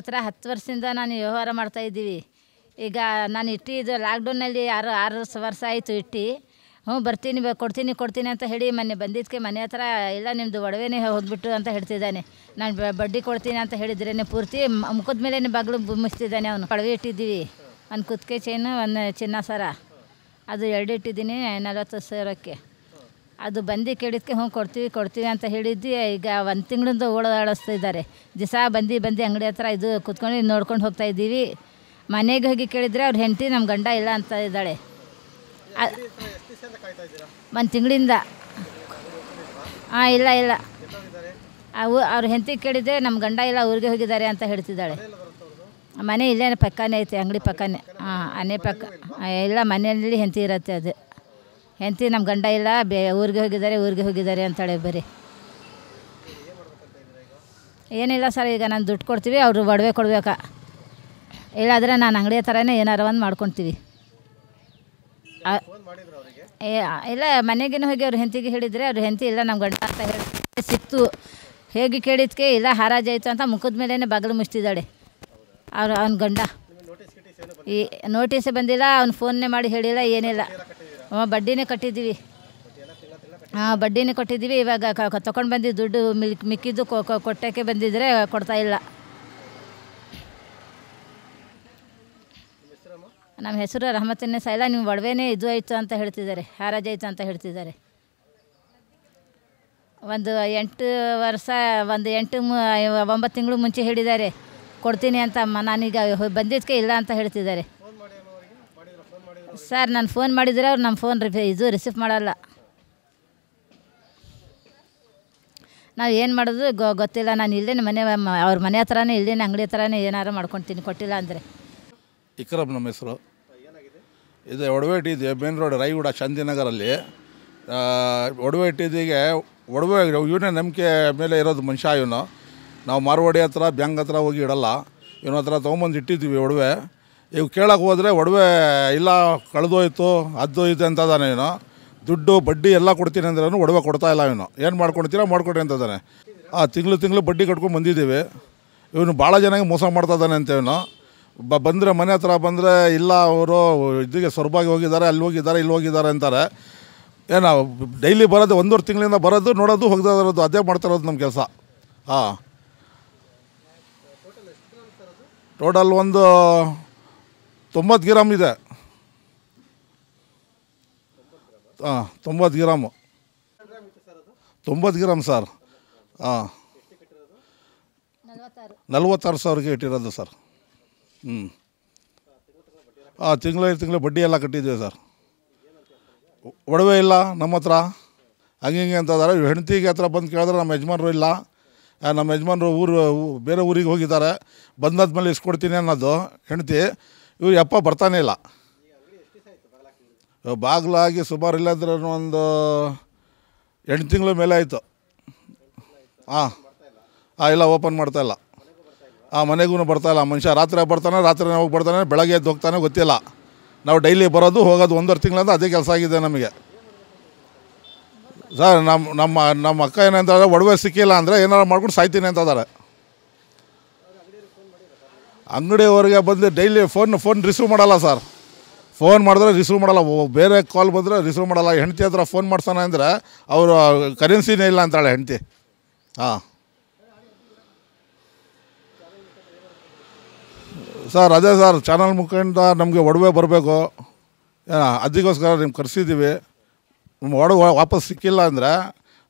ಹತ್ರ 10 ವರ್ಷದಿಂದ ನಾನು ವ್ಯವಹಾರ ಮಾಡ್ತಾಯಿದ್ದೀವಿ. ಈಗ ನಾನು ಇಟ್ಟಿದ್ದು ಲಾಕ್ಡೌನಲ್ಲಿ 6 ವರ್ಷ ಆಯಿತು ಇಟ್ಟು. ಬರ್ತೀನಿ ಕೊಡ್ತೀನಿ ಅಂತ ಹೇಳಿ ಮೊನ್ನೆ ಬಂದಿದ್ದಕ್ಕೆ ಮನೆ ಹತ್ರ ಇಲ್ಲ ನಿಮ್ಮದು ಒಡವೆನೇ ಹೋಗ್ಬಿಟ್ಟು ಅಂತ ಹೇಳ್ತಿದ್ದಾನೆ. ನಾನು ಬಡ್ಡಿ ಕೊಡ್ತೀನಿ ಅಂತ ಹೇಳಿದ್ರೇ ಪೂರ್ತಿ ಮುಖದ ಮೇಲೇ ಬಾಗಿಲು ಮುಚ್ತಿದ್ದಾನೆ ಅವನು. ಒಡವೆ ಇಟ್ಟಿದ್ದೀವಿ, ಒಂದು ಕುತ್ತಿಗೆ ಚೈನು, ಒಂದು ಚಿನ್ನ ಸರ, ಅದು 2 ಇಟ್ಟಿದ್ದೀನಿ 40,000ಕ್ಕೆ. ಅದು ಬಂದು ಕೇಳಿದ್ದಕ್ಕೆ ಕೊಡ್ತೀವಿ ಅಂತ ಹೇಳಿದ್ದು. ಈಗ 1 ತಿಂಗಳಿಂದ ಓಡಾಡಿಸ್ತಿದ್ದಾರೆ. ದಿವಸ ಬಂದು ಅಂಗಡಿ ಹತ್ರ ಇದು ಕುತ್ಕೊಂಡು ನೋಡ್ಕೊಂಡು ಹೋಗ್ತಾ ಇದ್ದೀವಿ. ಮನೆಗೆ ಹೋಗಿ ಕೇಳಿದರೆ ಅವ್ರ ಹೆಂಡತಿ ನಮ್ಮ ಗಂಡ ಇಲ್ಲ ಅಂತ ಇದ್ದಾಳೆ. 1 ತಿಂಗಳಿಂದ ಇಲ್ಲ ಅವ್ರ ಹೆಂಡತಿ ಕೇಳಿದರೆ ನಮ್ಮ ಗಂಡ ಇಲ್ಲ ಊರಿಗೆ ಹೋಗಿದ್ದಾರೆ ಅಂತ ಹೇಳ್ತಿದ್ದಾಳೆ. ಮನೆ ಇಲ್ಲೇ ಪಕ್ಕನೇ ಐತೆ, ಅಂಗಡಿ ಪಕ್ಕನೇ. ಮನೆ ಪಕ್ಕ ಇಲ್ಲ, ಮನೆಯಲ್ಲಿ ಹೆಂಡತಿ ಇರುತ್ತೆ. ಅದು ಹೆಂಡತಿ ನಮ್ಮ ಗಂಡ ಇಲ್ಲ ಊರಿಗೆ ಹೋಗಿದ್ದಾರೆ ಅಂತಾಳೆ. ಬರೀ ಏನಿಲ್ಲ ಸರ್, ಈಗ ನಾನು ದುಡ್ಡು ಕೊಡ್ತೀವಿ, ಅವರು ಒಡವೆ ಕೊಡಬೇಕಾ, ಇಲ್ಲಾದರೆ ನಾನು ಅಂಗಡಿ ಥರನೇ ಏನಾರು ಒಂದು ಮಾಡ್ಕೊತೀವಿ. ಇಲ್ಲ ಮನೆಗೇನು ಹೋಗಿ ಅವ್ರ ಹೆಂಡತಿಗೆ ಹೇಳಿದರೆ ಅವ್ರ ಹೆಂಡತಿ ಇಲ್ಲ ನಮ್ಮ ಗಂಡ ಅಂತ ಹೇಳಿ ಸಿಕ್ತು. ಹೇಗೆ ಕೇಳಿದ್ಕೆ ಇಲ್ಲ ಹರಾಜಾಯಿತು ಅಂತ ಮುಖದ ಮೇಲೇ ಬಾಗಿಲು ಮುಚ್ತಿದ್ದಾಳೆ ಅವನ ಗಂಡ. ಈ ನೋಟಿಸ್ ಬಂದಿಲ್ಲ, ಅವ್ನು ಫೋನ್ನೇ ಮಾಡಿ ಹೇಳಿಲ್ಲ, ಏನಿಲ್ಲ. ಬಡ್ಡಿನೇ ಕಟ್ಟಿದ್ದೀವಿ. ಬಡ್ಡಿನೇ ಕೊಟ್ಟಿದ್ದೀವಿ. ಇವಾಗ ತೊಗೊಂಡು ಬಂದು ದುಡ್ಡು ಮಿಕ್ಕಿದ್ದು ಕೊಟ್ಟಕ್ಕೆ ಬಂದಿದ್ದರೆ ಕೊಡ್ತಾ ಇಲ್ಲ. ನಮ್ಮ ಹೆಸರು ರಹಮತುನ್ನೆಸ. ಇಲ್ಲ ನಿಮ್ಮ ಒಡವೆನೇ ಇದು ಆಯಿತು ಅಂತ ಹೇಳ್ತಿದ್ದಾರೆ, ಹರಾಜಾಯಿತು ಅಂತ ಹೇಳ್ತಿದ್ದಾರೆ. ಒಂದು 9 ತಿಂಗಳು ಮುಂಚೆ ಹೇಳಿದ್ದಾರೆ ಕೊಡ್ತೀನಿ ಅಂತ. ನಾನೀಗ ಬಂದಿದ್ದಕ್ಕೆ ಇಲ್ಲ ಅಂತ ಹೇಳ್ತಿದ್ದಾರೆ. ಸರ್ ನಾನು ಫೋನ್ ಮಾಡಿದರೆ ಅವ್ರು ನಮ್ಮ ಫೋನ್ ರಿಸೀವ್ ಮಾಡಲ್ಲ. ನಾವು ಏನು ಮಾಡೋದು ಗೊತ್ತಿಲ್ಲ. ನಾನು ಇಲ್ಲೇ ಅವ್ರ ಮನೆ ಹತ್ರನೇ ಇಲ್ಲೇನೆ ಅಂಗಡಿ ಹತ್ರನೇ ಏನಾರು ಮಾಡ್ಕೊತೀನಿ ಕೊಟ್ಟಿಲ್ಲ ಅಂದರೆ. ಇಕ್ರಮ್ ನಮ್ಮ ಹೆಸರು. ಇದು ಒಡವೆ ಇಟ್ಟಿದ್ದೆ ಮೇನ್ ರೋಡ್ ರಾಯಗೂಡ ಶಾಂತಿನಗರಲ್ಲಿ. ಒಡವೆ ಇಟ್ಟಿದ್ದೀಗೆ ಒಡವೆ ಇವನೇ ನಂಬಿಕೆ ಮೇಲೆ ಇರೋದು ಮನುಷ್ಯ. ಇವನು ನಾವು ಮಾರ್ವಾಡಿ ಹತ್ರ ಬ್ಯಾಂಕ್ ಹತ್ರ ಹೋಗಿ ಇಡಲ್ಲ, ಇವನ ಹತ್ರ ತೊಗೊಂಬಂದು ಇಟ್ಟಿದ್ದೀವಿ ಒಡವೆ. ಇವು ಕೇಳೋಕೆ ಹೋದರೆ ಒಡವೆ ಇಲ್ಲ ಕಳೆದೋಯ್ತು ಅದ್ದೋಯ್ತು ಅಂತದಾನೆ. ಇವನು ದುಡ್ಡು ಬಡ್ಡಿ ಎಲ್ಲ ಕೊಡ್ತೀನಿ ಅಂದ್ರೆ ಒಡವೆ ಕೊಡ್ತಾಯಿಲ್ಲ. ಇವನು ಏನು ಮಾಡ್ಕೊಡ್ತೀರಾ ಮಾಡ್ಕೊಡಿ ಅಂತದಾನೆ. ತಿಂಗಳು ಬಡ್ಡಿ ಕಟ್ಕೊಂಡು ಬಂದಿದ್ದೀವಿ. ಇವನು ಭಾಳ ಜನಕ್ಕೆ ಮೋಸ ಮಾಡ್ತಾಯಿದ್ದಾನೆ ಅಂತ. ಇವನು ಬಂದರೆ ಮನೆ ಹತ್ರ ಬಂದರೆ ಇಲ್ಲ ಅವರು ಇದಕ್ಕೆ ಸೊರಬಾಗಿ ಹೋಗಿದ್ದಾರೆ, ಅಲ್ಲಿ ಹೋಗಿದ್ದಾರೆ, ಇಲ್ಲಿ ಹೋಗಿದ್ದಾರೆ ಅಂತಾರೆ. ಏನೋ ಡೈಲಿ ಬರೋದು 1.5 ತಿಂಗಳಿಂದ ಬರೋದು ನೋಡೋದು ಹೋಗ್ತಾ ಇರೋದು, ಅದೇ ಮಾಡ್ತಾ ಇರೋದು ನಮ್ಮ ಕೆಲಸ. ಟೋಟಲ್ ಒಂದು 90 ಗ್ರಾಮ್ ಇದೆ. 90 ಗ್ರಾಮು 90 ಗ್ರಾಮ್ ಸರ್. 46,000ಗೆ ಇಟ್ಟಿರೋದು ಸರ್. ತಿಂಗಳು ಬಡ್ಡಿ ಎಲ್ಲ ಕಟ್ಟಿದ್ದೀವಿ ಸರ್. ಒಡವೆ ಇಲ್ಲ ನಮ್ಮ ಹತ್ರ, ಹಂಗೆ ಅಂತಂದರೆ. ಹೆಂಡತಿಗೆ ಹತ್ರ ಬಂದು ಕೇಳಿದ್ರೆ ನಮ್ಮ ಯಜಮಾನ್ರು ಇಲ್ಲ, ನಮ್ಮ ಯಜಮಾನ್ರು ಬೇರೆ ಊರಿಗೆ ಹೋಗಿದ್ದಾರೆ, ಬಂದಾದ್ಮೇಲೆ ಇಸ್ಕೊಡ್ತೀನಿ ಅನ್ನೋದು ಹೆಂಡತಿ. ಇವ್ರು ಯಪ್ಪ ಬರ್ತಾನೆ ಇಲ್ಲ. ಬಾಗಿಲಾಗಿ ಸುಮಾರು ಇಲ್ಲಂದ್ರೆ ಒಂದು 8 ತಿಂಗಳ ಮೇಲೆ ಆಯಿತು. ಇಲ್ಲ ಓಪನ್ ಮಾಡ್ತಾಯಿಲ್ಲ. ಮನೆಗೂ ಬರ್ತಾಯಿಲ್ಲ ಮನುಷ್ಯ. ರಾತ್ರಿ ಬರ್ತಾನೆ, ರಾತ್ರಿ ಹೋಗಿ ಬರ್ತಾನೆ, ಬೆಳಗ್ಗೆ ಎದ್ದು ಹೋಗ್ತಾನೆ, ಗೊತ್ತಿಲ್ಲ. ನಾವು ಡೈಲಿ ಬರೋದು ಹೋಗೋದು 1.5 ತಿಂಗಳಿಂದ ಅದೇ ಕೆಲಸ ಆಗಿದೆ ನಮಗೆ ಸರ್. ನಮ್ಮ ಅಕ್ಕ ಏನಂತಾರೆ, ಒಡವೆ ಸಿಕ್ಕಿಲ್ಲ ಅಂದರೆ ಏನಾರು ಮಾಡ್ಕೊಂಡು ಸಾಯ್ತೀನಿ ಅಂತದಾರೆ. ಅಂಗಡಿಯವರೆಗೆ ಬಂದು ಡೈಲಿ ಫೋನ್ ರಿಸೀವ್ ಮಾಡಲ್ಲ ಸರ್. ಫೋನ್ ಮಾಡಿದ್ರೆ ರಿಸೀವ್ ಮಾಡಲ್ಲ, ಬೇರೆ ಕಾಲ್ ಬಂದರೆ ರಿಸೀವ್ ಮಾಡಲ್ಲ. ಹೆಂಡತಿ ಹತ್ರ ಫೋನ್ ಮಾಡ್ಸೋಣ ಅಂದರೆ ಅವರು ಕರೆನ್ಸಿನೇ ಇಲ್ಲ ಅಂತಾಳೆ ಹೆಂಡತಿ. ಸರ್ ಅದೇ ಸರ್, ಚಾನಲ್ ಮುಖಂಡ ನಮಗೆ ಒಡವೆ ಬರಬೇಕು, ಅದಕ್ಕೋಸ್ಕರ ನಿಮ್ಗೆ ಕರೆಸಿದ್ದೀವಿ. ಒಡವೆ ವಾಪಸ್ ಸಿಕ್ಕಿಲ್ಲ ಅಂದರೆ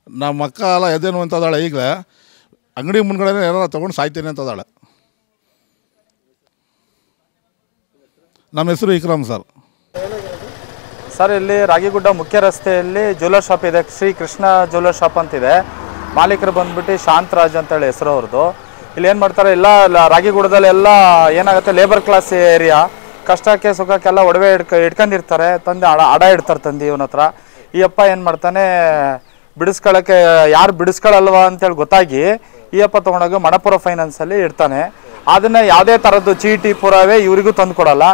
ನಮ್ಮ ಅಕ್ಕ ಎಲ್ಲ ಎದೇನು ಅಂತದಾಳೆ. ಈಗಲೇ ಅಂಗಡಿ ಮುಂದ್ಗಡೆ ಏನಾರು ತೊಗೊಂಡು ಸಾಯ್ತೀನಿ ಅಂತದಾಳೆ. ನಮ್ಮ ಹೆಸರು ಇಕ್ರಮ್ ಸರ್. ಸರ್ ಇಲ್ಲಿ ರಾಗಿಗುಡ್ಡ ಮುಖ್ಯ ರಸ್ತೆಯಲ್ಲಿ ಜ್ಯುವೆಲ್ಲರ್ ಶಾಪ್ ಇದೆ, ಶ್ರೀ ಕೃಷ್ಣ ಜ್ಯುವೆಲ್ಲರ್ ಶಾಪ್ ಅಂತಿದೆ. ಮಾಲೀಕರು ಬಂದ್ಬಿಟ್ಟು ಶಾಂತರಾಜ್ ಅಂತೇಳಿ ಹೆಸರು ಅವ್ರದ್ದು. ಇಲ್ಲಿ ಏನು ಮಾಡ್ತಾರೆ, ಎಲ್ಲ ರಾಗಿಗುಡದಲ್ಲಿ ಎಲ್ಲ ಏನಾಗುತ್ತೆ, ಲೇಬರ್ ಕ್ಲಾಸ್ ಏರಿಯಾ, ಕಷ್ಟಕ್ಕೆ ಸುಖಕ್ಕೆಲ್ಲ ಒಡವೆ ಇಟ್ಕೊಂಡಿರ್ತಾರೆ. ತಂದು ಅಡ ಇಡ್ತಾರೆ ತಂದು ಇವನ ಹತ್ರ. ಈ ಅಪ್ಪ ಏನು ಮಾಡ್ತಾನೆ, ಬಿಡಿಸ್ಕೊಳ್ಳೋಕ್ಕೆ ಯಾರು ಬಿಡಿಸ್ಕೊಳ್ಳಲ್ವಾ ಅಂತೇಳಿ ಗೊತ್ತಾಗಿ ಈ ಅಪ್ಪ ತೊಗೊಂಡೋಗಿ ಮಣಪುರ ಫೈನಾನ್ಸಲ್ಲಿ ಇಡ್ತಾನೆ. ಅದನ್ನು ಯಾವುದೇ ಥರದ್ದು ಚೀಟಿ ಪುರಾವೆ ಇವರಿಗೂ ತಂದು ಕೊಡಲ್ಲ.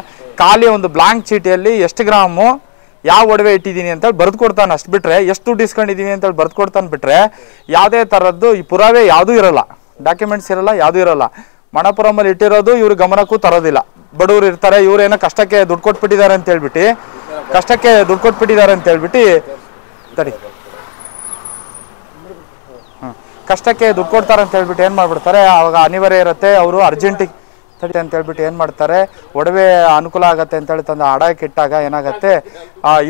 ಖಾಲಿ ಒಂದು ಬ್ಲಾಂಕ್ ಚೀಟಿಯಲ್ಲಿ ಎಷ್ಟು ಗ್ರಾಮು ಯಾವ ಒಡವೆ ಇಟ್ಟಿದ್ದೀನಿ ಅಂತೇಳಿ ಬರೆದು ಕೊಡ್ತಾನೆ. ಅಷ್ಟು ಬಿಟ್ಟರೆ ಎಷ್ಟು ದುಡ್ಡು ಇಸ್ಕೊಂಡಿದ್ದೀನಿ ಅಂತೇಳಿ ಬರೆದು ಕೊಡ್ತಾನೆ. ಬಿಟ್ಟರೆ ಯಾವುದೇ ಥರದ್ದು ಈ ಪುರಾವೆ ಯಾವುದೂ ಇರೋಲ್ಲ, ಡಾಕ್ಯುಮೆಂಟ್ಸ್ ಇರೋಲ್ಲ, ಯಾವುದೂ ಇರೋಲ್ಲ. ಮಣಪುರಮಲ್ಲಿ ಇಟ್ಟಿರೋದು ಇವ್ರ ಗಮನಕ್ಕೂ ತರೋದಿಲ್ಲ. ಬಡವರು ಇರ್ತಾರೆ, ಇವ್ರೇನೋ ಕಷ್ಟಕ್ಕೆ ದುಡ್ಡು ಕೊಟ್ಬಿಟ್ಟಿದ್ದಾರೆ ಅಂತ ಹೇಳ್ಬಿಟ್ಟು ತಡಿ ಕಷ್ಟಕ್ಕೆ ದುಡ್ಡು ಕೊಡ್ತಾರೆ ಅಂತ ಹೇಳ್ಬಿಟ್ಟು ಏನು ಮಾಡ್ಬಿಡ್ತಾರೆ, ಆವಾಗ ಅನಿವಾರ್ಯ ಇರುತ್ತೆ, ಅವರು ಅರ್ಜೆಂಟಿಗೆ ತಡಿ ಅಂತ ಹೇಳ್ಬಿಟ್ಟು ಏನು ಮಾಡ್ತಾರೆ, ಒಡವೆ ಅನುಕೂಲ ಆಗತ್ತೆ ಅಂತೇಳಿ ತಂದು ಅಡಕ್ಕೆ ಇಟ್ಟಾಗ ಏನಾಗುತ್ತೆ,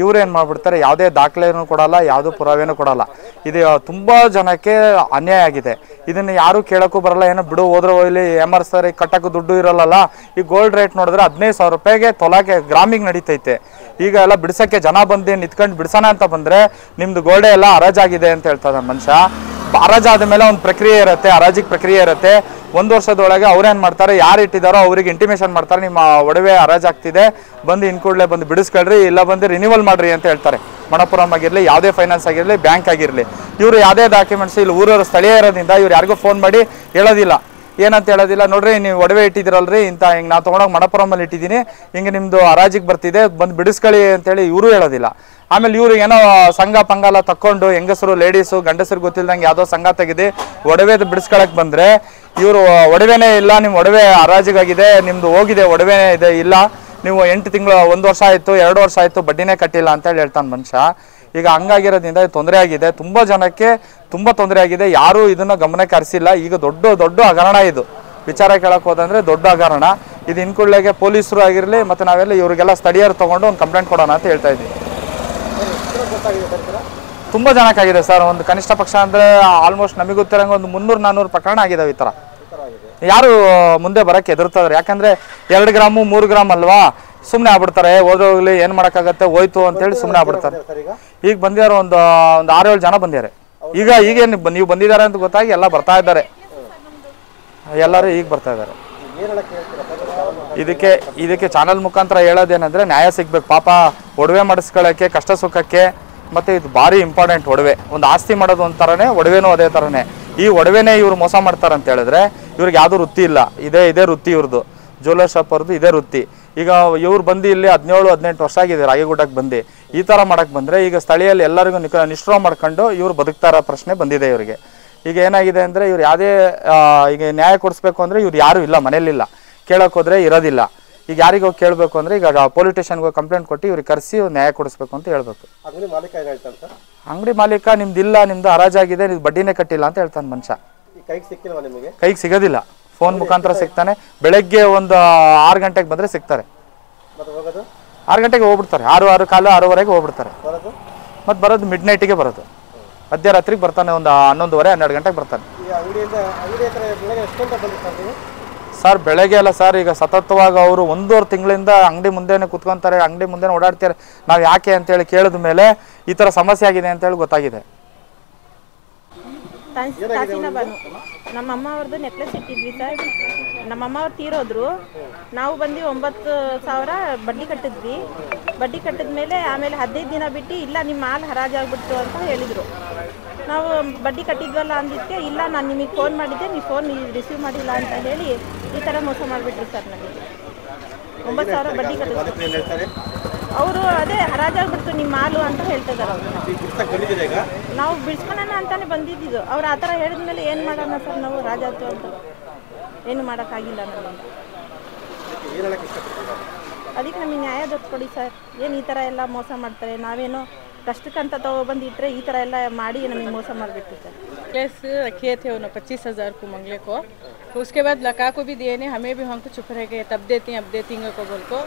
ಇವ್ರು ಏನು ಮಾಡ್ಬಿಡ್ತಾರೆ, ಯಾವುದೇ ದಾಖಲೆನೂ ಕೊಡಲ್ಲ, ಯಾವುದೂ ಪುರಾವೆನೂ ಕೊಡಲ್ಲ. ಇದು ತುಂಬ ಜನಕ್ಕೆ ಅನ್ಯಾಯ ಆಗಿದೆ. ಇದನ್ನು ಯಾರೂ ಕೇಳೋಕ್ಕೂ ಬರಲ್ಲ, ಏನೋ ಬಿಡು ಹೋದ್ರೆ ಹೋಗ್ಲಿ ಏಮರ್ಸ್ತಾರೆ, ಕಟ್ಟೋಕ್ಕೂ ದುಡ್ಡು ಇರೋಲ್ಲ. ಈ ಗೋಲ್ಡ್ ರೇಟ್ ನೋಡಿದ್ರೆ 15,000 ರೂಪಾಯಿಗೆ ತೊಲಾಗೆ ಗ್ರಾಮಿಗೆ ನಡೀತೈತೆ. ಈಗ ಎಲ್ಲ ಬಿಡ್ಸೋಕ್ಕೆ ಜನ ಬಂದು ನಿಂತ್ಕೊಂಡು ಬಿಡ್ಸೋಣ ಅಂತ ಬಂದರೆ ನಿಮ್ಮದು ಗೋಲ್ಡೆ ಎಲ್ಲ ಹರಾಜಾಗಿದೆ ಅಂತ ಹೇಳ್ತದೆ ಮನುಷ್ಯ. ಹರಾಜಾದ ಮೇಲೆ ಒಂದು ಪ್ರಕ್ರಿಯೆ ಇರುತ್ತೆ, ಹರಾಜಿಗೆ ಪ್ರಕ್ರಿಯೆ ಇರುತ್ತೆ. 1 ವರ್ಷದೊಳಗೆ ಅವ್ರೇನು ಮಾಡ್ತಾರೆ, ಯಾರು ಇಟ್ಟಿದ್ದಾರೋ ಅವ್ರಿಗೆ ಇಂಟಿಮೇಷನ್ ಮಾಡ್ತಾರೆ, ನಿಮ್ಮ ಒಡವೆ ಹರಾಜಾಗ್ತಿದೆ, ಬಂದು ಇನ್ಕೂಡಲೇ ಬಂದು ಬಿಡಿಸ್ಕೊಳ್ರಿ, ಇಲ್ಲ ಬಂದು ರಿನ್ಯೂವಲ್ ಮಾಡಿರಿ ಅಂತ ಹೇಳ್ತಾರೆ. ಮಣಪುರಂ ಆಗಿರಲಿ, ಯಾವುದೇ ಫೈನಾನ್ಸ್ ಆಗಿರಲಿ, ಬ್ಯಾಂಕ್ ಆಗಿರಲಿ, ಇವರು ಯಾವುದೇ ಡಾಕ್ಯುಮೆಂಟ್ಸ್ ಇಲ್ಲಿ ಊರವರು ಸ್ಥಳೀಯ ಇರೋದ್ರಿಂದ ಇವ್ರು ಯಾರಿಗೂ ಫೋನ್ ಮಾಡಿ ಹೇಳೋದಿಲ್ಲ, ಏನಂತ ಹೇಳೋದಿಲ್ಲ. ನೋಡ್ರಿ ನೀವು ಒಡವೆ ಇಟ್ಟಿದ್ದೀರಲ್ರಿ, ಇಂಥ ಹಿಂಗೆ ನಾವು ತೊಗೊಂಡೋಗಿ ಮಣಪುರಮಲ್ಲಿ ಇಟ್ಟಿದ್ದೀನಿ, ಹಿಂಗೆ ನಿಮ್ಮದು ಹರಾಜಿಗೆ ಬರ್ತಿದೆ, ಬಂದು ಬಿಡಿಸ್ಕೊಳ್ಳಿ ಅಂತೇಳಿ ಇವರು ಹೇಳೋದಿಲ್ಲ. ಆಮೇಲೆ ಇವರು ಏನೋ ಸಂಘ ಪಂಗಾಲ ತಕ್ಕೊಂಡು ಹೆಂಗಸರು ಲೇಡೀಸು ಗಂಡಸರು ಗೊತ್ತಿಲ್ದಂಗೆ ಯಾವುದೋ ಸಂಘ ತೆಗೆದು ಒಡವೆದು ಬಿಡಿಸ್ಕೊಳಕ್ಕೆ ಬಂದರೆ ಇವರು ಒಡವೆನೇ ಇಲ್ಲ, ನಿಮ್ಮ ಒಡವೆ ಹರಾಜಿಗಾಗಿದೆ, ನಿಮ್ಮದು ಹೋಗಿದೆ, ಒಡವೆ ಇದೆ ಇಲ್ಲ, ನೀವು 8 ತಿಂಗಳು 1 ವರ್ಷ ಆಯಿತು 2 ವರ್ಷ ಆಯಿತು ಬಡ್ಡಿನೇ ಕಟ್ಟಿಲ್ಲ ಅಂತೇಳಿ ಹೇಳ್ತಾನೆ ಮನುಷ್ಯ. ಈಗ ಹಂಗಾಗಿರೋದ್ರಿಂದ ತೊಂದರೆ ಆಗಿದೆ, ತುಂಬ ಜನಕ್ಕೆ ತುಂಬ ತೊಂದರೆ ಆಗಿದೆ. ಯಾರೂ ಇದನ್ನು ಗಮನಕ್ಕೆ ಹರಿಸಿಲ್ಲ. ಈಗ ದೊಡ್ಡ ಹಗರಣ ಇದು. ವಿಚಾರ ಕೇಳಕ್ಕೆ ಹೋದಂದರೆ ದೊಡ್ಡ ಹಗರಣ ಇದು. ಇನ್ಕೂಡ್ಲೆಗೆ ಪೊಲೀಸರು ಆಗಿರಲಿ ಮತ್ತು ನಾವೆಲ್ಲ ಇವರಿಗೆಲ್ಲ ಸ್ಥಳೀಯರು ತೊಗೊಂಡು ಒಂದು ಕಂಪ್ಲೇಂಟ್ ಕೊಡೋಣ ಅಂತ ಹೇಳ್ತಾ ಇದ್ದೀವಿ. ತುಂಬ ಜನಕ್ಕಾಗಿದೆ ಸರ್. ಒಂದು ಕನಿಷ್ಠ ಪಕ್ಷ ಅಂದರೆ ಆಲ್ಮೋಸ್ಟ್ ನಮಗೆ ಗೊತ್ತಿರೋಂಗೆ ಒಂದು 300-400 ಪ್ರಕರಣ ಆಗಿದ್ದಾವೆ ಈ ಥರ. ಯಾರು ಮುಂದೆ ಬರೋಕ್ಕೆ ಹೆದರ್ತಾರೆ, ಯಾಕಂದರೆ 2 ಗ್ರಾಮು 3 ಗ್ರಾಮ್ ಅಲ್ವಾ, ಸುಮ್ಮನೆ ಆಗ್ಬಿಡ್ತಾರೆ. ಹೋದ್ರೋಗ್ಲಿ ಏನು ಮಾಡೋಕ್ಕಾಗತ್ತೆ, ಹೋಯ್ತು ಅಂತೇಳಿ ಸುಮ್ಮನೆ ಆಗ್ಬಿಡ್ತಾರೆ. ಈಗ ಬಂದಿದ್ದಾರೆ ಒಂದು 6-7 ಜನ ಬಂದಿದ್ದಾರೆ. ಈಗೇನು ನೀವು ಬಂದಿದ್ದಾರೆ ಅಂತ ಗೊತ್ತಾಗಿ ಎಲ್ಲ ಬರ್ತಾ ಇದ್ದಾರೆ, ಎಲ್ಲರೂ ಈಗ ಬರ್ತಾ ಇದ್ದಾರೆ. ಇದಕ್ಕೆ ಚಾನಲ್ ಮುಖಾಂತರ ಹೇಳೋದೇನೆಂದರೆ ನ್ಯಾಯ ಸಿಗ್ಬೇಕು. ಪಾಪ ಒಡವೆ ಮಾಡಿಸ್ಕೊಳ್ಳೋಕ್ಕೆ ಕಷ್ಟ ಸುಖಕ್ಕೆ, ಮತ್ತು ಇದು ಭಾರಿ ಇಂಪಾರ್ಟೆಂಟ್. ಒಡವೆ ಒಂದು ಆಸ್ತಿ ಮಾಡೋದು ಒಂಥರನೇ, ಒಡವೆನೂ ಅದೇ ಥರನೇ. ಈ ಒಡವೆನೇ ಇವ್ರು ಮೋಸ ಮಾಡ್ತಾರೆ ಅಂತ ಹೇಳಿದ್ರೆ ಇವ್ರಿಗೆ ಯಾವುದೂ ವೃತ್ತಿ ಇಲ್ಲ. ಇದೇ ವೃತ್ತಿ ಇವ್ರದ್ದು, ಜ್ಯುವೆಲ್ಲರ್ ಶಾಪ್ ಅವ್ರದ್ದು ಇದೇ ವೃತ್ತಿ. ಈಗ ಇವ್ರು ಬಂದು ಇಲ್ಲಿ 17-18 ವರ್ಷ ಆಗಿದೆ ರಾಗಿಗುಡ್ಡಕ್ಕೆ ಬಂದು. ಈ ಥರ ಮಾಡೋಕ್ಕೆ ಬಂದರೆ ಈಗ ಸ್ಥಳೀಯಲ್ಲಿ ಎಲ್ಲರಿಗೂ ನಿಷ್ಠುರ ಮಾಡ್ಕೊಂಡು ಇವ್ರು ಬದುಕ್ತಾ ಇರೋ ಪ್ರಶ್ನೆ ಬಂದಿದೆ ಇವರಿಗೆ. ಈಗ ಏನಾಗಿದೆ ಅಂದರೆ ಇವ್ರು ಯಾವುದೇ ಈಗ ನ್ಯಾಯ ಕೊಡಿಸ್ಬೇಕು ಅಂದರೆ ಇವ್ರು ಯಾರೂ ಇಲ್ಲ, ಮನೇಲಿಲ್ಲ, ಕೇಳೋಕೆ ಹೋದರೆ ಇರೋದಿಲ್ಲ. ಈಗ ಯಾರಿಗೋ ಕೇಳಬೇಕು ಅಂದರೆ ಈಗ ಪೊಲೀಸ್ ಸ್ಟೇಷನ್ಗೆ ಕಂಪ್ಲೇಂಟ್ ಕೊಟ್ಟು ಇವ್ರಿಗೆ ಕರೆಸಿ ನ್ಯಾಯ ಕೊಡಿಸ್ಬೇಕು ಅಂತ ಹೇಳ್ಬೇಕು. ಅಂಗಡಿ ಮಾಲೀಕ ನಿಮ್ದಿಲ್ಲ, ನಿಮ್ದು ಹರಾಜಾಗಿದೆ, ನೀವು ಬಡ್ಡಿನೇ ಕಟ್ಟಿಲ್ಲ ಅಂತ ಹೇಳ್ತಾನೆ ಮನುಷ್ಯ. ಕೈಗೆ ಸಿಗೋದಿಲ್ಲ, ಫೋನ್ ಮುಖಾಂತರ ಸಿಗ್ತಾನೆ. ಬೆಳಗ್ಗೆ ಒಂದು 6 ಗಂಟೆಗೆ ಬಂದರೆ ಸಿಗ್ತಾರೆ, 6 ಗಂಟೆಗೆ ಹೋಗ್ಬಿಡ್ತಾರೆ, 6:15 ಹೋಗ್ಬಿಡ್ತಾರೆ. ಮತ್ತು ಬರೋದು ಮಿಡ್ನೈಟಿಗೆ ಬರೋದು, ಮಧ್ಯರಾತ್ರಿಗೆ ಬರ್ತಾನೆ, ಒಂದು 11:30-12 ಗಂಟೆಗೆ ಬರ್ತಾನೆ. ಸರ್ ಬೆಳಗ್ಗೆ ಅಲ್ಲ ಸರ್, ಈಗ ಸತತವಾಗಿ ಅವರು 1.5 ತಿಂಗಳಿಂದ ಅಂಗಡಿ ಮುಂದೆನೇ ಕುತ್ಕೊಂತಾರೆ, ಅಂಗಡಿ ಮುಂದೆನೇ ಓಡಾಡ್ತಾರೆ. ನಾವು ಯಾಕೆ ಅಂತೇಳಿ ಕೇಳಿದ ಮೇಲೆ ಈ ಥರ ಸಮಸ್ಯೆ ಆಗಿದೆ ಅಂತೇಳಿ ಗೊತ್ತಾಗಿದೆ. ನಮ್ಮಮ್ಮ ಅವ್ರದ್ದು ನೆಕ್ಲೆಸ್ ಇಟ್ಟಿದ್ವಿ ಸರ್. ನಮ್ಮಮ್ಮ ಅವ್ರು ತೀರೋದ್ರು. ನಾವು ಬಂದು 9,000 ಬಡ್ಡಿ ಕಟ್ಟಿದ್ವಿ. ಬಡ್ಡಿ ಕಟ್ಟಿದ ಮೇಲೆ ಆಮೇಲೆ 15 ದಿನ ಬಿಟ್ಟು ಇಲ್ಲ ನಿಮ್ಮ ಮಾಲ್ ಹರಾಜಾಗ್ಬಿಡ್ತು ಅಂತ ಹೇಳಿದರು. ನಾವು ಬಡ್ಡಿ ಕಟ್ಟಿದ್ವಲ್ಲ ಅಂದಿದ್ದಕ್ಕೆ ಇಲ್ಲ ನಾನು ನಿಮಗೆ ಫೋನ್ ಮಾಡಿದ್ದೆ, ನೀವು ಫೋನ್ ರಿಸೀವ್ ಮಾಡಿಲ್ಲ ಅಂತ ಹೇಳಿ ಈ ಥರ ಮೋಸ ಮಾಡಿಬಿಟ್ರು ಸರ್. ನಮಗೆ 9,000 ಬಡ್ಡಿ ಕಟ್ಟಿದ್ರು. ಅವರು ಅದೇ ಹರಾಜಾಗ್ಬಿಡ್ತು ನಿಮ್ಮ ಮಾಲು ಅಂತ ಹೇಳ್ತಿದ್ದಾರೆ. ನಾವು ಬಿಡ್ಸ್ಕೊಳ್ಳೋಣ ಅಂತಾನೆ ಬಂದಿದ್ದು. ಅವ್ರು ಆ ಥರ ಹೇಳಿದ್ಮೇಲೆ ಏನು ಮಾಡೋಣ ಸರ್, ನಾವು ರಾಜಾತು ಅಂತ ಏನು ಮಾಡೋಕ್ಕಾಗಿಲ್ಲ ನಮ್ಮಿಂದ. ಅದಕ್ಕೆ ನಮಗೆ ನ್ಯಾಯ ದೊರಕೊಡಿ ಸರ್. ಏನು ಈ ಥರ ಎಲ್ಲ ಮೋಸ ಮಾಡ್ತಾರೆ, ನಾವೇನೋ कष्टकंत तगोबंदिट्रे ई तरह ಎಲ್ಲ ಮಾಡಿ ನಮಗೆ ಮೋಸ ಮಾಡಿಬಿಟ್ಟು सर। केस रखे थे उन्होंने 25,000 को मंगले को, तो उसके बाद लका को भी दिए ने, हमें भी हमको चुप रह गए, तब देती हैं अब देती हैं को बोल को।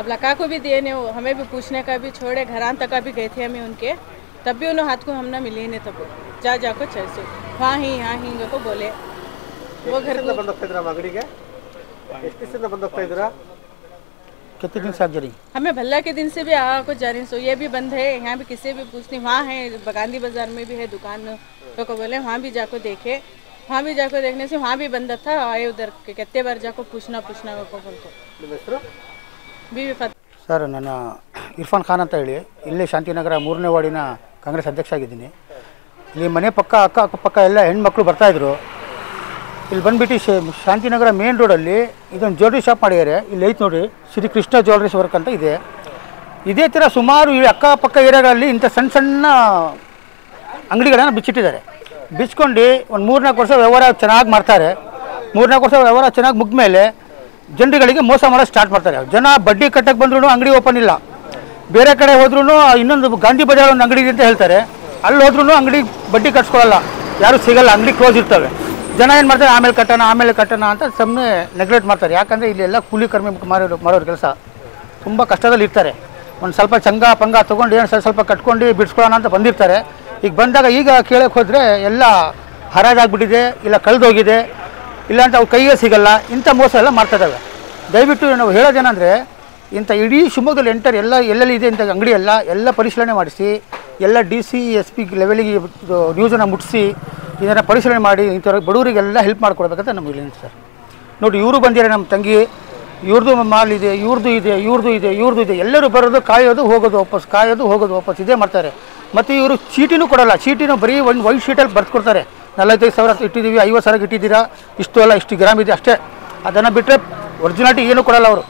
अब लका को भी दिए ने, हमें भी पूछने का भी छोड़े, घरान तक भी गए थे हमें उनके, तब भी उन्होंने हाथ को हम ना मिले ने, तब जा को चलसे हाँ ही को बोले वो घर को बंद होता अंगड़ी के बंद होता कितने दिन से आप जा रही? हमें भल्ला के दिन से भी आ कुछ जा रही, सो ये भी बंद है, यहाँ भी किसी भी पूछती, वहाँ है गांधी बाजार में भी है दुकान, तो को बोले वहाँ भी जाको देखे, वहाँ भी जाको देखने से वहाँ भी बंद था, आए उधर कितने बार जाको पूछना को बोल को बीवी सर ನಾನು ಇರ್ಫಾನ್ ಖಾನ್ ಅಂತ ಹೇಳಿ ಇಲ್ಲಿ ಶಾಂತಿನಗರ 3ನೇ ವಾರ್ಡಿನ ಕಾಂಗ್ರೆಸ್ ಅಧ್ಯಕ್ಷ ಆಗಿದ್ದೀನಿ। ಇಲ್ಲಿ ಮನೆ ಪಕ್ಕ ಅಕ್ಕಪಕ್ಕ ಎಲ್ಲ ಹೆಣ್ಮಕ್ಳು ಬರ್ತಾಯಿದ್ರು। ಇಲ್ಲಿ ಬಂದುಬಿಟ್ಟು ಶಾಂತಿನಗರ ಮೇನ್ ರೋಡಲ್ಲಿ ಇದೊಂದು ಜ್ಯುವೆಲ್ರಿ ಶಾಪ್ ಮಾಡಿದ್ದಾರೆ, ಇಲ್ಲಿ ಐತೆ ನೋಡಿ ಶ್ರೀ ಕೃಷ್ಣ ಜ್ಯುವೆಲ್ರೀಸ್ ವರ್ಕ್ ಅಂತ ಇದೆ। ಇದೇ ಥರ ಸುಮಾರು ಈ ಅಕ್ಕಪಕ್ಕ ಏರಿಯಾಗಳಲ್ಲಿ ಇಂಥ ಸಣ್ಣ ಸಣ್ಣ ಅಂಗಡಿಗಳನ್ನು ಬಿಚ್ಚಿಟ್ಟಿದ್ದಾರೆ। ಬಿಚ್ಕೊಂಡು ಒಂದು 3-4 ವರ್ಷ ವ್ಯವಹಾರ ಚೆನ್ನಾಗಿ ಮಾಡ್ತಾರೆ। 3-4 ವರ್ಷ ವ್ಯವಹಾರ ಚೆನ್ನಾಗಿ ಮುಗಿದ ಮೇಲೆ ಜನರುಗಳಿಗೆ ಮೋಸ ಮಾಡೋದು ಸ್ಟಾರ್ಟ್ ಮಾಡ್ತಾರೆ. ಜನ ಬಡ್ಡಿ ಕಟ್ಟಕ್ಕೆ ಬಂದ್ರೂ ಅಂಗಡಿ ಓಪನ್ ಇಲ್ಲ. ಬೇರೆ ಕಡೆ ಹೋದ್ರೂ ಇನ್ನೊಂದು ಗಾಂಧಿ ಬಜಾರ್ ಒಂದು ಅಂಗಡಿ ಅಂತ ಹೇಳ್ತಾರೆ, ಅಲ್ಲಿ ಹೋದ್ರೂ ಅಂಗಡಿ ಬಡ್ಡಿ ಕಟ್ಸ್ಕೊಳ್ಳಲ್ಲ, ಯಾರು ಸಿಗಲ್ಲ, ಅಂಗಡಿ ಕ್ಲೋಸ್ ಇರ್ತವೆ. ಜನ ಏನು ಮಾಡ್ತಾರೆ, ಆಮೇಲೆ ಕಟ್ಟೋಣ ಅಂತ ಸುಮ್ಮನೆ ನೆಗ್ಲೆಕ್ಟ್ ಮಾಡ್ತಾರೆ. ಯಾಕಂದರೆ ಇಲ್ಲೆಲ್ಲ ಕೂಲಿ ಕರ್ಮಿ ಮಾಡೋರ ಕೆಲಸ ತುಂಬ ಕಷ್ಟದಲ್ಲಿ ಇರ್ತಾರೆ. ಒಂದು ಸ್ವಲ್ಪ ಪಂಗ ತೊಗೊಂಡು ಏನು ಸ್ವಲ್ಪ ಕಟ್ಕೊಂಡು ಬಿಡಿಸ್ಕೊಳ್ಳೋಣ ಅಂತ ಬಂದಿರ್ತಾರೆ. ಈಗ ಬಂದಾಗ ಈಗ ಕೇಳಕ್ಕೆ ಹೋದರೆ ಎಲ್ಲ ಹರಾಜಾಗ್ಬಿಟ್ಟಿದೆ, ಇಲ್ಲ ಕಳೆದೋಗಿದೆ, ಇಲ್ಲ ಅಂತ ಅವ್ರ ಕೈಗೆ ಸಿಗಲ್ಲ. ಇಂಥ ಮೋಸ ಎಲ್ಲ ಮಾಡ್ತಾಯಿದ್ದಾವೆ. ದಯವಿಟ್ಟು ನಾವು ಹೇಳೋದೇನೆಂದರೆ, ಇಂಥ ಇಡೀ ಶಿವಮೊಗ್ಗದಲ್ಲಿ ಎಲ್ಲೆಲ್ಲಿ ಇದೆ ಇಂಥ ಅಂಗಡಿ ಎಲ್ಲ ಪರಿಶೀಲನೆ ಮಾಡಿಸಿ, ಎಲ್ಲ DC SP ಲೆವೆಲಿಗೆ ನ್ಯೂಸನ್ನು ಮುಟ್ಟಿಸಿ ಇದನ್ನು ಪರಿಶೀಲನೆ ಮಾಡಿ ಇಂಥವ್ರಿಗೆ ಬಡವರಿಗೆಲ್ಲ ಹೆಲ್ಪ್ ಮಾಡಿಕೊಡ್ಬೇಕಂತ ನಮಗೆ ಇಲ್ಲ ಸರ್. ನೋಡಿ, ಇವರು ಬಂದಿದ್ದಾರೆ, ನಮ್ಮ ತಂಗಿ, ಇವ್ರದ್ದು ಮಾಲ್ ಇದೆ, ಇವ್ರದ್ದು ಇದೆ, ಎಲ್ಲರೂ ಬರೋದು ಕಾಯೋದು ಹೋಗೋದು ವಾಪಸ್ ಇದೇ ಮಾಡ್ತಾರೆ. ಮತ್ತು ಇವರು ಚೀಟಿನೂ ಕೊಡೋಲ್ಲ. ಚೀಟಿನೂ ಬರೀ ಒಂದು ವೈಟ್ ಶೀಟಲ್ಲಿ ಬರ್ಕೊಡ್ತಾರೆ. 45,000 ಇಟ್ಟಿದ್ದೀವಿ, 50,000 ಇಟ್ಟಿದ್ದೀರಾ, ಇಷ್ಟು ಅಲ್ಲ, ಇಷ್ಟು ಗ್ರಾಮ್ ಇದೆ ಅಷ್ಟೇ. ಅದನ್ನು ಬಿಟ್ಟರೆ ಒರಿಜಿನಾಲಿಟಿ ಏನೂ ಕೊಡೋಲ್ಲ ಅವರು.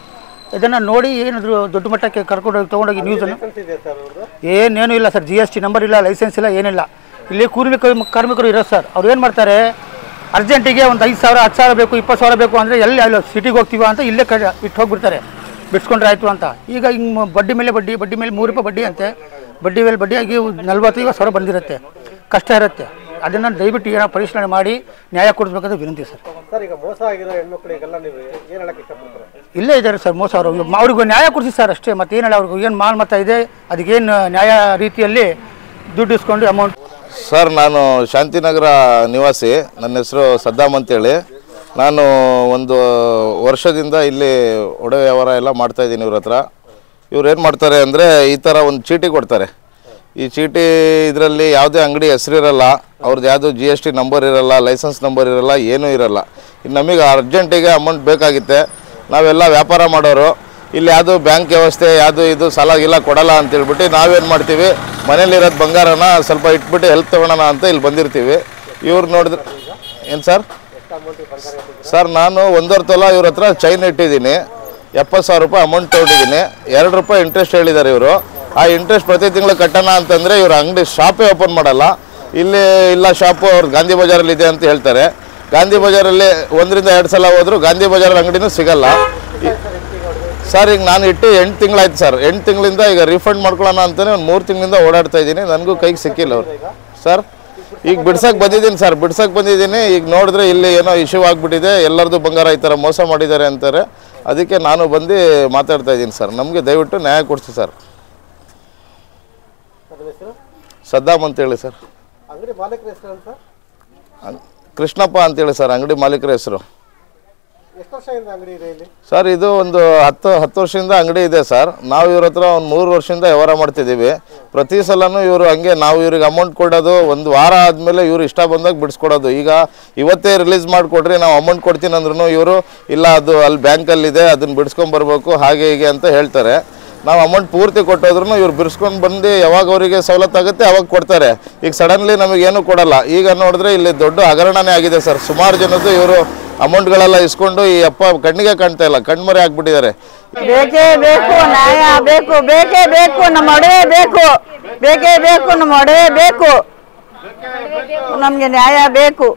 ಇದನ್ನು ನೋಡಿ ಏನಾದರೂ ದೊಡ್ಡ ಮಟ್ಟಕ್ಕೆ ಕರ್ಕೊಂಡೋಗಿ ತೊಗೊಂಡೋಗಿ ನ್ಯೂಸನ್ನು ಏನೇನೂ ಇಲ್ಲ ಸರ್. GST ನಂಬರ್ ಇಲ್ಲ, ಲೈಸೆನ್ಸ್ ಇಲ್ಲ, ಏನಿಲ್ಲ. ಇಲ್ಲಿ ಕೂಲಿ ಕಾರ್ಮಿಕರು ಇರೋದು ಸರ್. ಅವ್ರು ಏನು ಮಾಡ್ತಾರೆ, ಅರ್ಜೆಂಟಿಗೆ ಒಂದು 5,000 10,000 ಬೇಕು, 20,000 ಬೇಕು ಅಂದರೆ ಅಲ್ಲಿ ಸಿಟಿಗೆ ಹೋಗ್ತೀವ ಅಂತ ಇಲ್ಲೇ ಇಟ್ಟು ಹೋಗಿಬಿಡ್ತಾರೆ, ಬಿಡಿಸ್ಕೊಂಡ್ರೆ ಆಯಿತು ಅಂತ. ಈಗ ಹಿಂಗೆ ಬಡ್ಡಿ ಮೇಲೆ ₹3 ಬಡ್ಡಿ ಅಂತೆ. ಬಡ್ಡಿ ಮೇಲೆ ಬಡ್ಡಿಯಾಗಿ 40-50,000 ಬಂದಿರುತ್ತೆ. ಕಷ್ಟ ಇರುತ್ತೆ. ಅದನ್ನು ದಯವಿಟ್ಟು ಏನೋ ಪರಿಶೀಲನೆ ಮಾಡಿ ನ್ಯಾಯ ಕೊಡಿಸ್ಬೇಕಂತ ವಿನಂತಿ ಸರ್. ಇಲ್ಲೇ ಇದ್ದಾರೆ ಸರ್ ಮೋಸ. ಅವ್ರಿಗೂ ನ್ಯಾಯ ಕೊಡಿಸಿ ಸರ್ ಅಷ್ಟೇ. ಮತ್ತೇನು ಹೇಳಿ, ಅವ್ರಿಗೂ ಏನು ಮಾಲ್ ಇದೆ, ಅದಕ್ಕೇನು ನ್ಯಾಯ ರೀತಿಯಲ್ಲಿ ದುಡ್ಡು ಇಸ್ಕೊಂಡು ಅಮೌಂಟ್. ಸರ್, ನಾನು ಶಾಂತಿನಗರ ನಿವಾಸಿ. ನನ್ನ ಹೆಸರು ಸದ್ದಾಮ್ ಅಂತೇಳಿ. ನಾನು ಒಂದು ವರ್ಷದಿಂದ ಇಲ್ಲಿ ಒಡವೆ ವ್ಯವಹಾರ ಎಲ್ಲ ಮಾಡ್ತಾಯಿದ್ದೀನಿ ಇವ್ರ ಹತ್ರ. ಇವ್ರು ಏನು ಮಾಡ್ತಾರೆ ಅಂದರೆ, ಈ ಥರ ಒಂದು ಚೀಟಿ ಕೊಡ್ತಾರೆ. ಈ ಚೀಟಿ ಇದರಲ್ಲಿ ಯಾವುದೇ ಅಂಗಡಿ ಹೆಸರಿರಲ್ಲ, ಅವ್ರದ್ದು ಯಾವುದೋ GST ನಂಬರ್ ಇರಲ್ಲ, ಲೈಸೆನ್ಸ್ ನಂಬರ್ ಇರಲ್ಲ, ಏನೂ ಇರಲ್ಲ. ನಮಗೆ ಅರ್ಜೆಂಟಿಗೆ ಅಮೌಂಟ್ ಬೇಕಾಗಿತ್ತೆ. ನಾವೆಲ್ಲ ವ್ಯಾಪಾರ ಮಾಡೋರು. ಇಲ್ಲಿ ಯಾವುದು ಬ್ಯಾಂಕ್ ವ್ಯವಸ್ಥೆ ಇದು ಸಾಲ ಗಿಲ್ಲ ಕೊಡಲ್ಲ ಅಂತೇಳ್ಬಿಟ್ಟು ನಾವೇನು ಮಾಡ್ತೀವಿ, ಮನೇಲಿರೋದು ಬಂಗಾರನ ಸ್ವಲ್ಪ ಇಟ್ಬಿಟ್ಟು ಹೆಲ್ಪ್ ತೊಗೊಳೋಣ ಅಂತ ಇಲ್ಲಿ ಬಂದಿರ್ತೀವಿ. ಇವ್ರು ನೋಡಿದ್ರೆ ಏನು ಸರ್, ನಾನು 1.5 ತೊಲ ಇವ್ರ ಹತ್ರ ಚೈನ್ ಇಟ್ಟಿದ್ದೀನಿ. 70,000 ರೂಪಾಯಿ ಅಮೌಂಟ್ ತೊಗೊಂಡಿದ್ದೀನಿ. ₹2 ಇಂಟ್ರೆಸ್ಟ್ ಹೇಳಿದ್ದಾರೆ ಇವರು. ಆ ಇಂಟ್ರೆಸ್ಟ್ ಪ್ರತಿ ತಿಂಗಳು ಕಟ್ಟೋಣ ಅಂತಂದರೆ ಇವರು ಅಂಗಡಿ ಶಾಪೇ ಓಪನ್ ಮಾಡಲ್ಲ. ಇಲ್ಲಿ ಇಲ್ಲ, ಶಾಪು ಅವ್ರು ಗಾಂಧಿ ಬಜಾರಲ್ಲಿ ಇದೆ ಅಂತ ಹೇಳ್ತಾರೆ. ಗಾಂಧಿ ಬಜಾರಲ್ಲಿ 1-2 ಸಲ ಹೋದ್ರು ಗಾಂಧಿ ಬಜಾರಲ್ಲಿ ಅಂಗಡಿನೂ ಸಿಗಲ್ಲ ಸರ್. ಈಗ ನಾನು ಇಟ್ಟು 8 ತಿಂಗಳಾಯ್ತು ಸರ್. 8 ತಿಂಗಳಿಂದ ಈಗ ರೀಫಂಡ್ ಮಾಡ್ಕೊಳ್ಳೋಣ ಅಂತಲೇ ಒಂದು 3 ತಿಂಗಳಿಂದ ಓಡಾಡ್ತಾ ಇದ್ದೀನಿ. ನನಗೂ ಕೈಗೆ ಸಿಕ್ಕಿಲ್ಲ ಅವ್ರು ಸರ್. ಈಗ ಬಿಡ್ಸಕ್ಕೆ ಬಂದಿದ್ದೀನಿ ಈಗ ನೋಡಿದ್ರೆ ಇಲ್ಲಿ ಏನೋ ಇಶ್ಯೂ ಆಗಿಬಿಟ್ಟಿದೆ, ಎಲ್ಲರದು ಬಂಗಾರ ಈ ಥರ ಮೋಸ ಮಾಡಿದ್ದಾರೆ ಅಂತಾರೆ. ಅದಕ್ಕೆ ನಾನು ಬಂದು ಮಾತಾಡ್ತಾ ಇದ್ದೀನಿ ಸರ್. ನಮಗೆ ದಯವಿಟ್ಟು ನ್ಯಾಯ ಕೊಡಿಸಿ ಸರ್. ಸದ್ದಾಮ್ ಅಂತೇಳಿ ಸರ್. ಕೃಷ್ಣಪ್ಪ ಅಂತೇಳಿ ಸರ್ ಅಂಗಡಿ ಮಾಲೀಕರ ಹೆಸರು. ಸರ್, ಇದು ಒಂದು 10 ವರ್ಷದಿಂದ ಅಂಗಡಿ ಇದೆ ಸರ್. ನಾವು ಇವ್ರ ಹತ್ರ ಒಂದು 3 ವರ್ಷದಿಂದ ವ್ಯವಹಾರ ಮಾಡ್ತಿದ್ದೀವಿ. ಪ್ರತಿ ಸಲನೂ ಇವರು ಹಂಗೆ ನಾವು ಇವ್ರಿಗೆ ಅಮೌಂಟ್ ಕೊಡೋದು, ಒಂದು ವಾರ ಆದಮೇಲೆ ಇವರು ಇಷ್ಟ ಬಂದಾಗ ಬಿಡಿಸ್ಕೊಡೋದು. ಈಗ ಇವತ್ತೇ ರಿಲೀಸ್ ಮಾಡಿಕೊಡ್ರಿ, ನಾವು ಅಮೌಂಟ್ ಕೊಡ್ತೀನಿ ಅಂದ್ರೂ ಇವರು ಇಲ್ಲ, ಅದು ಅಲ್ಲಿ ಬ್ಯಾಂಕಲ್ಲಿದೆ, ಅದನ್ನು ಬಿಡಿಸ್ಕೊಂಬರ್ಬೇಕು, ಹಾಗೆ ಹೀಗೆ ಅಂತ ಹೇಳ್ತಾರೆ. ನಾವು ಅಮೌಂಟ್ ಪೂರ್ತಿ ಕೊಟ್ಟೋದ್ರೂ ಇವ್ರು ಬಿಡಿಸ್ಕೊಂಡು ಬಂದು ಯಾವಾಗ ಅವರಿಗೆ ಸವಲತ್ತಾಗುತ್ತೆ ಅವಾಗ ಕೊಡ್ತಾರೆ. ಈಗ ಸಡನ್ಲಿ ನಮಗೇನು ಕೊಡಲ್ಲ. ಈಗ ನೋಡಿದ್ರೆ ಇಲ್ಲಿ ದೊಡ್ಡ ಹಗರಣನೇ ಆಗಿದೆ ಸರ್. ಸುಮಾರು ಜನದ್ದು ಇವರು ಅಮೌಂಟ್ಗಳೆಲ್ಲ ಇಸ್ಕೊಂಡು ಈ ಅಪ್ಪ ಕಣ್ಣಿಗೆ ಕಾಣ್ತಾ ಇಲ್ಲ, ಕಣ್ಮರೆ ಆಗ್ಬಿಟ್ಟಿದ್ದಾರೆ. ಬೇಕೇ ಬೇಕು, ನ್ಯಾಯ ಬೇಕು, ಬೇಕೇ ಬೇಕು, ನಮ್ಮ ಒಡವೆ ಬೇಕು, ಬೇಕೇ ಬೇಕು, ನಮ್ಮ ಒಡವೆ ಬೇಕು, ನಮಗೆ ನ್ಯಾಯ ಬೇಕು.